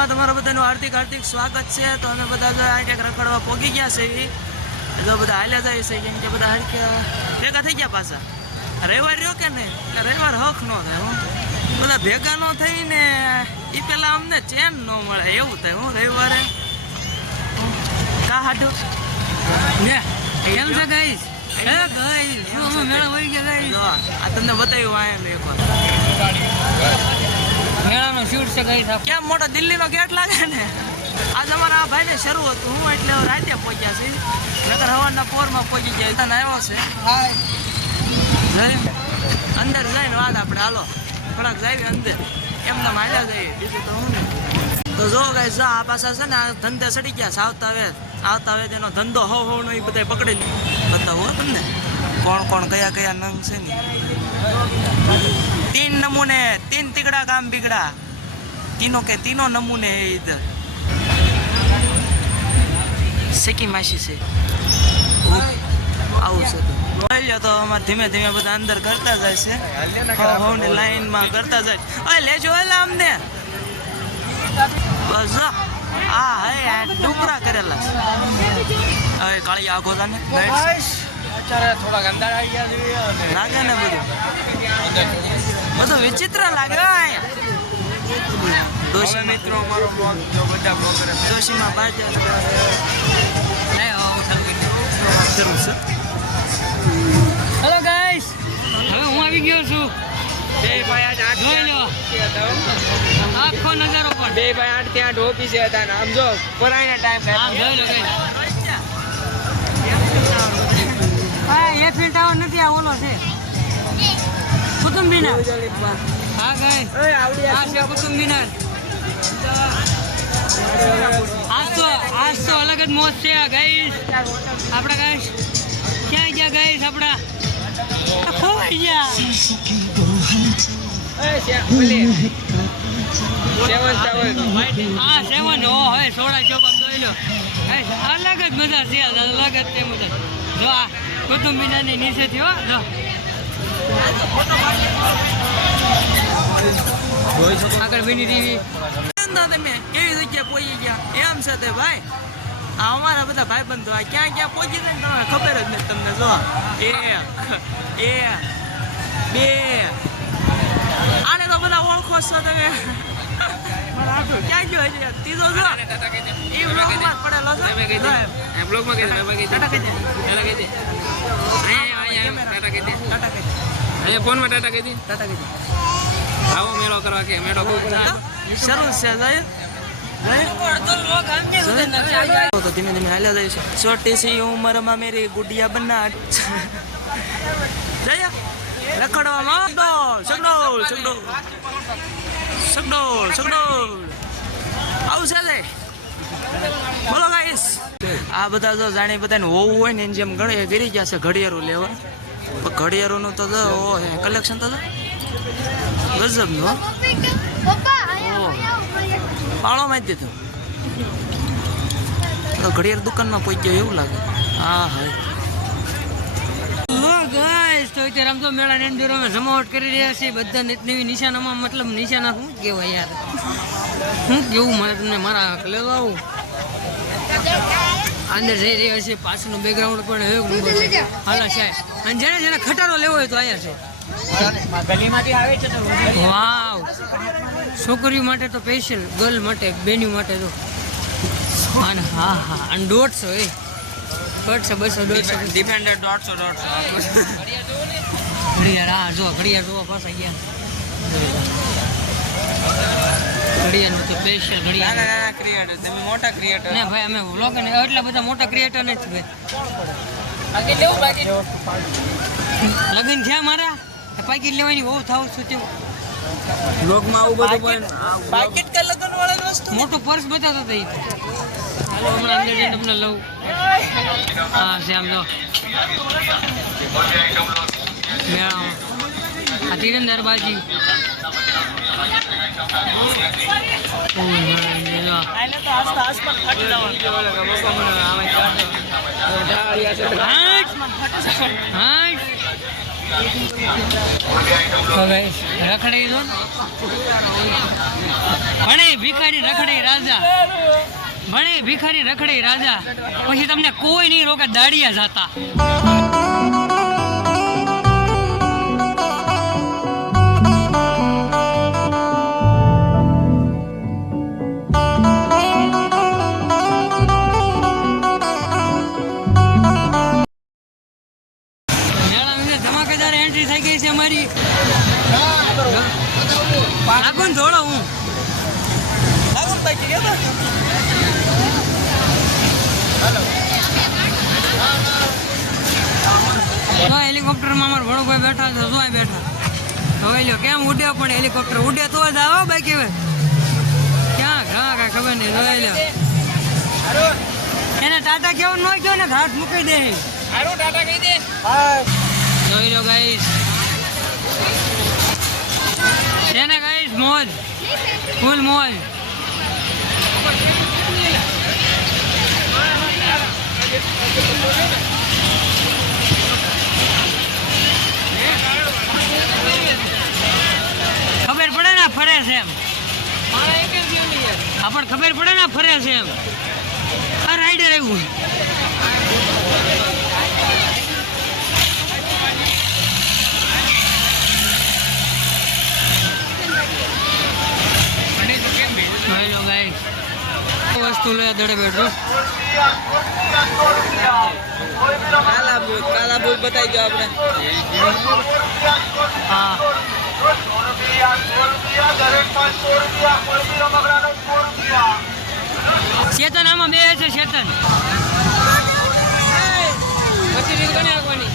ચેનલમાં તમારા બધાનું હાર્દિક હાર્દિક સ્વાગત છે. તો અમે બધા ક્યાંક રખડવા પોગી ગયા છે ઈ. તો બધા હાલ્યા જાય છે, કેમ કે બધા હરખ્યા ભેગા થઈ ગયા પાછા. રવિવાર રહ્યો કે નહીં? એટલે રવિવાર હક ન થાય હું. બધા ભેગા ન થઈને એ પેલા અમને ચેન ન મળે, એવું થાય હું રવિવારે. કા હાટો? ને કેમ છે ગઈશ તમને બતાવ્યું આયેલું એકવાર મેળાનો શૂટ છે ગાઈસ થાય કેમ મોટો દિલ્હીનો ગેટ લાગે ને? આજ અમારા આ ભાઈને શરૂ હતું હું એટલે રાતે પહોંચ્યા છે નગર હવાના પોરમાં પહોંચી ગયા. તને આવ્યો છે. અંદર જઈને વાત આપણે. હાલો. થોડાક જાય અંદર. એમ તો માલ્યા જઈએ. બીજું તો હું ને તો જો ગાઈસ જો આ પાછા છે ને આ ધંધે સડી ગયા છે. આવતા વેત. આવતા વેત એનો ધંધો હો હો નો એ બધા પકડી બતાવો હો તમને. કોણ કોણ કયા કયા નંગ છે ને? तीन नमूने तीन तिगड़ा काम बिगड़ा तीनों के तीनों नमूने है इधर સેકી માસી છે ઉપ, આવું છે તો જોઈ લો તો અમારે ધીમે ધીમે બધા અંદર કરતા જાય છે હવ હવની લાઈનમાં કરતા જાય ઓય લેજો એલા અમને બસ જો. આ હે આ ડુંગરા કરેલા છે હવે કાળી આખો તાને અત્યારે થોડાક અંદર આવી ગયા લાગે ને બધું બધું વિચિત્ર લાગે અહીંયા મિત્રો અમારો બ્લોગ જો બધા બ્લોગર ડોશીમાં બાજુ જરૂર હેલો ગાઈસ હવે હું આવી ગયો છું. બે ભાઈ આઠ આઠ જોઈ લો. આખો નજારો પણ. બે ભાઈ આઠથી આઠ ઓફિસે હતા ને. આમ જો પરાયના ટાઈમ આમ જોઈ લો ગાઈસ હા એફિલ ટાવર નથી આ ઓલો છે. કુતુબ મિનાર હા ગઈ આ છે કુતુબ મિનાર આજ તો આજ તો અલગ જ મોજ છે ગઈશ. આપણે ગાઈસ ક્યાં ગયા ગઈશ આપણા? ખોવાઈ ગયા. હા સેવન હો હોય સોળા ચોક આમ જોઈ લો. અલગ જ મજા છે અલગ જ તે મજા. જો આ કુતુબ મિનારની નીચેથી હો જો. આગળ વિની ટીવી તમે કેવી જગ્યા પહોંચી ગયા એમ છે તે ભાઈ આ અમારા બધા ભાઈબંધો આ ક્યાં ક્યાં પહોંચી જાય ને તમને ખબર જ નથી તમને જો એક એક બે આને તો બધા ઓળખો છો તમે ક્યાં ગયો એક? ત્રીજો જો એ બ્લોકમાં જ પડેલો છે. બ્લોગમાં કે ભાઈ ટાટા કે. ટાટા અહીંયા ટાટા કે ટાટા દે. અહીંયા ફોનમાં ટાટા કહી દે. ટાટા કહી દે. આવો મેળો કરવા કે મેળો શરૂ છે સાહેબ તો ધીમે ધીમે હાલ્યા જાય છે. છોટી સી ઉંમરમાં મેરી ગુડિયા બના જયા. રખડવામાં સગડો સગડો સગડોલ આવશે આવું છે તે. બોલો ગાઈસ આ બધા જો જાણે બધાને હોવું હોય ને એની જેમ ઘણી ગરી ગયા છે ઘડિયાળું લેવા. ઘડિયાળુંનું તો ઓહે કલેક્શન તો ગજબનું, હો. પાળો મારી દીધું. તો ઘડિયાળ દુકાનમાં પહોંચ્યો એવું લાગે. હા હા. ગાઈસ તો અત્યારે આમ તો મેળાની અંદર અમે જમાવટ કરી રહ્યા છીએ. બધા નવી નિશાનામાં મતલબ નિશાના શું કહેવાય યાર? શું કેવું મારે તમને? મારા લેવા આવું. અંદર જઈ રહ્યા છે પાછળનું બેકગ્રાઉન્ડ પણ છે. હાલા, સાહેબ. અને જેને જેને ખટારો લેવો હોય તો અહીંયા છે. વાવ. છોકરીઓ માટે તો સ્પેશિયલ ગર્લ માટે બેન્યુ માટે તો. અને હા હા અને દોઢસો એ. દોઢસો બસો દોઢસો. ડિફેન્ડર દોઢસો દોઢસો. ઘડિયાળ હા જો ઘડિયાળ જોવા પાછા ગયા. ઘડિયાળનું તો સ્પેશિયલ ઘડિયાળ. ક્રિએટર તમે મોટા ક્રિએટર ના ભાઈ અમે વ્લોગ એટલા બધા મોટા ક્રિએટર નથી ભાઈ. લગ્ન થયા મારા? પાકીટ લેવાની બહુ થાવ છું તેવું બ્લોગમાં આવું બધું પણ પાકીટ કે લગન વાળા વસ્તુ? મોટું પર્સ બતાવતો હતો ઈ હાલો હમણાં અંદર જઈને તમને લઉં. હા શ્યામ જો. મેળામાં. આ તીરંદાર બાજી. ભિખારી રખડાઈ રાજા ભણે ભિખારી રખડે રાજા પછી તમને કોઈ નહીં રોકે દાડિયા જાતા ગઈ છે અમારી. આગો ને ધોળો હું હેલિકોપ્ટરમાં અમારા વડોભાઈ બેઠા છે જોઈ બેઠા. હવે લ્યો કેમ ઉડે પણ હેલિકોપ્ટર? ઉડે તો જ આવો બાકી હવે ક્યાં ઘા કાંઈ ખબર નહીં જોઈ લ્યો. એને ટાટા કેવું ન કહો ને હાથ મૂકી દે. હારું ટાટા કહી દે. જોઈ લો ગાઈસ છે ને ગાઈસ મોજ. ફૂલ મોજ. ખબર પડે ને ફરે છે એમ. આપણને ખબર પડે ને ફરે છે એમ. આ રાઈડર એવું જોઈ લો ગાઈસ વસ્તુ લે દડે બેઠો. કાલા બોલ કાલા બતાવી દો આપણે. હા. ચેતન આમાં બે છે ચેતન પછી રીત કોને આપવાની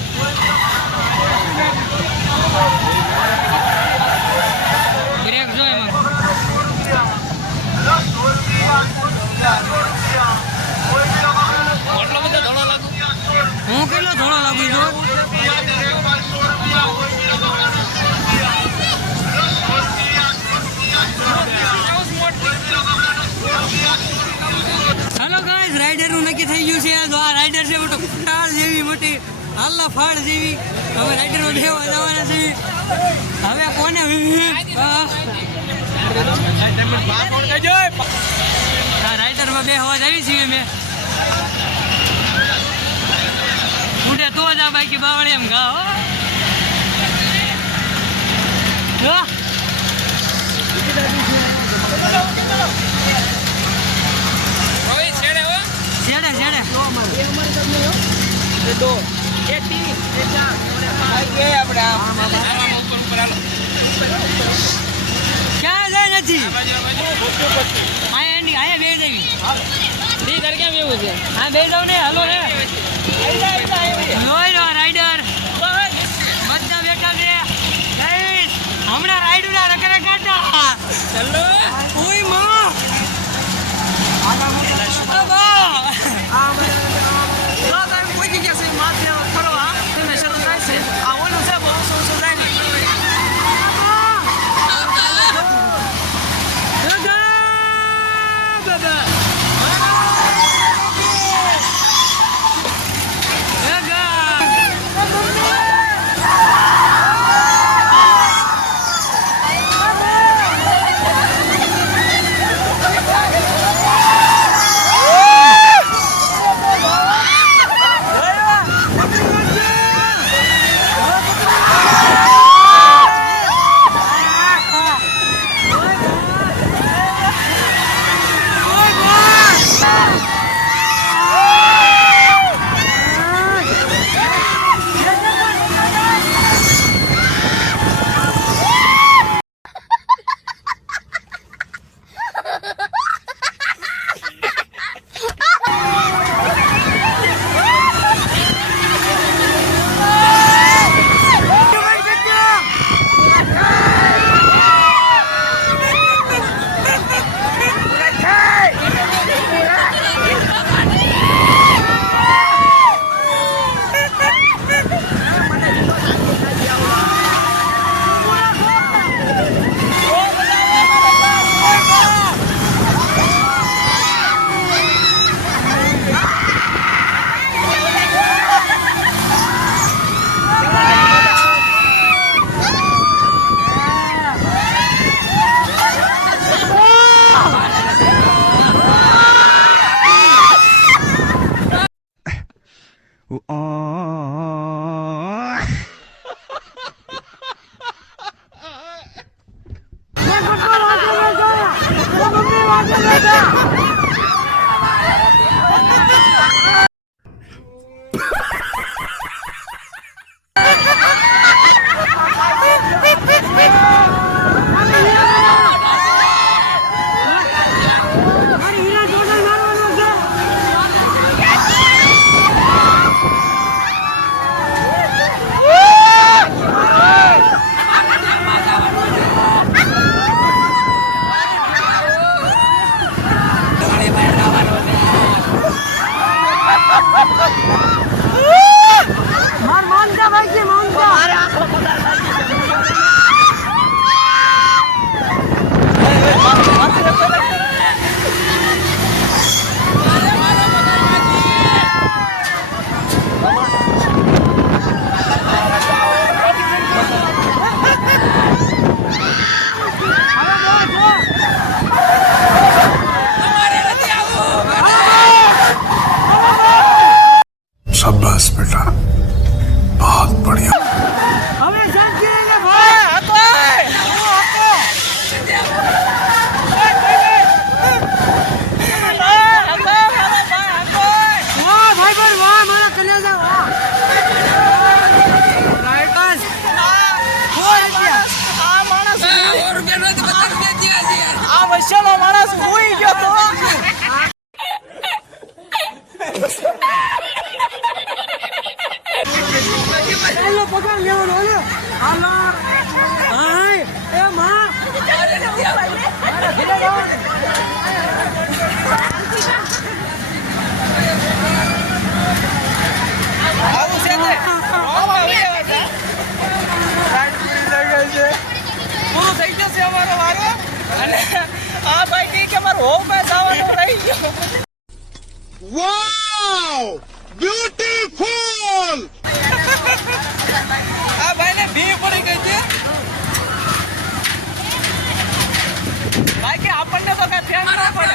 બ્રેક જો એમાં આટલો બધો ધોળો લાગુ હું કેટલો ધોળો લાગુ છું હેલો ગાઈસ રાઇડરનું નક્કી થઈ ગયું છે આ રાઇડર છે મોટો કુટાળ જેવી, મોટી હાલના ફાળ જેવી હવે રાઇડર નો દેવા જવાના છે હવે કોને હા. આ માં બે હવા આવી છીએ મેં ઉડે તો જ આ બાકી બાવળે એમ ગા, હો જો. હવે છેડે હો છેડે છેડે આમાં. ઉપર ઉપર હાલો ક્યાં જાય નથી? આયા એની આયા બે દેવી ઈ તારે કેમ એવું છે? હા બે જાવ ને હલો ને જોઈ લો રાઈડર બધા બેઠા છે. હમણાં રાઈડ ના રખડે કાઢા ચલો. ફેર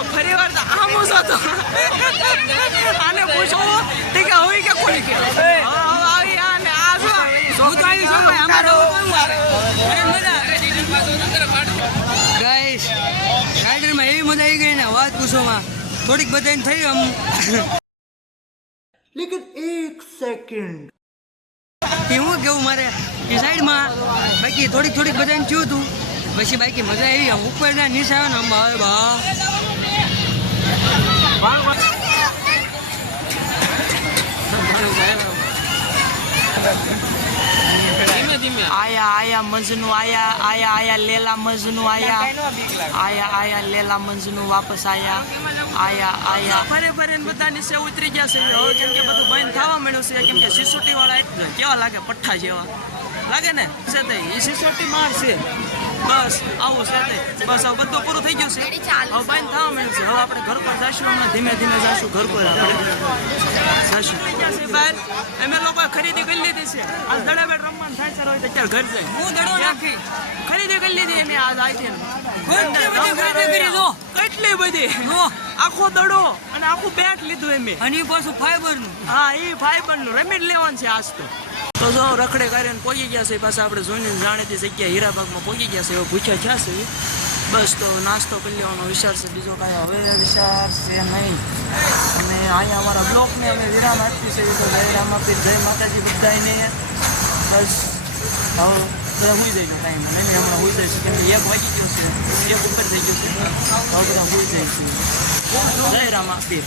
કે ફરી વાર આમ જ હતો. આને પૂછો તે કે હવે કે કોની કે હવે હવે આવી આ આ જો. હું તો આવી છું ભાઈ અમારો ગાઈસ રાઇડરમાં એવી મજા આવી ગઈ ને વાત પૂછોમાં. થોડીક બધાને થઈ આમ. લેકિન એક સેકન્ડ. એ હું કેવું મારે? એ સાઈડમાં બાકી થોડીક થોડીક બધાને થયું હતું પછી બાકી મજા આવી. આમ ઉપર ના નીચે આવે ને આમ આવે બા ધીમે ધીમે. આયા આયા મજનુ આયા આયા આયા લેલા મજનુ આયા. આયા આયા લેલા મજનુ વાપસ આયા. આયા આયા. ફરે ફરે બધા નીચે ઉતરી ગયા છે. હવે કેમ કે બધું બંધ થવા મળ્યું છે. કેમ કે સિસોટી વાળા કેવા લાગે? પઠ્ઠા જેવા. લાગે ને? છે તે. એ સિસોટી માર છે. બસ આવું છે તે. બસ હવે બધું પૂરું થઈ ગયું છે. હવે બંધ થવા મળ્યું છે. હવે આપણે ઘર પર જઈશું હમણાં. ધીમે ધીમે જઈશું ઘર પર આપણે. જઈશું બહાર અમે લોકો ખરીદી કરી લીધી છે. આ દડે રમવાનું થાય છે હોય તો અત્યારે ઘર જાય હું દડો નાખી. ખરીદી કરી લીધી અમે આજ કેટલી બધી. કેટલી આખો દડો અને આખું બેટ લીધું એમે. અને પાછું ફાઈબરનું હા એ ફાઈબરનું. રમી લેવાનું છે આજ તો. તો જો રખડે કરીને પહોંચી ગયા છે. પાછા આપણે જોઈને જાણીતી જગ્યા હીરાબાગમાં પહોંચી ગયા છે. હવે પૂછ્યા થયા છે. બસ તો નાસ્તો કરી લેવાનો વિચાર છે. બીજો કાંઈ હવે વિચાર છે નહીં. અને અહીંયા અમારા બ્લોકને અમે વિરામ આપી છે. તો જય રામાપીર જય માતાજી બધાને બસ, હવે બધા હુઈ જાય ટાઈમ નહીં હમણાં હુઈ છે. કેમ કે એક વાગી ગયો છે. એક ઉપર થઈ ગયો છે. હવે બધા હુઈ છે. જય રામાપીર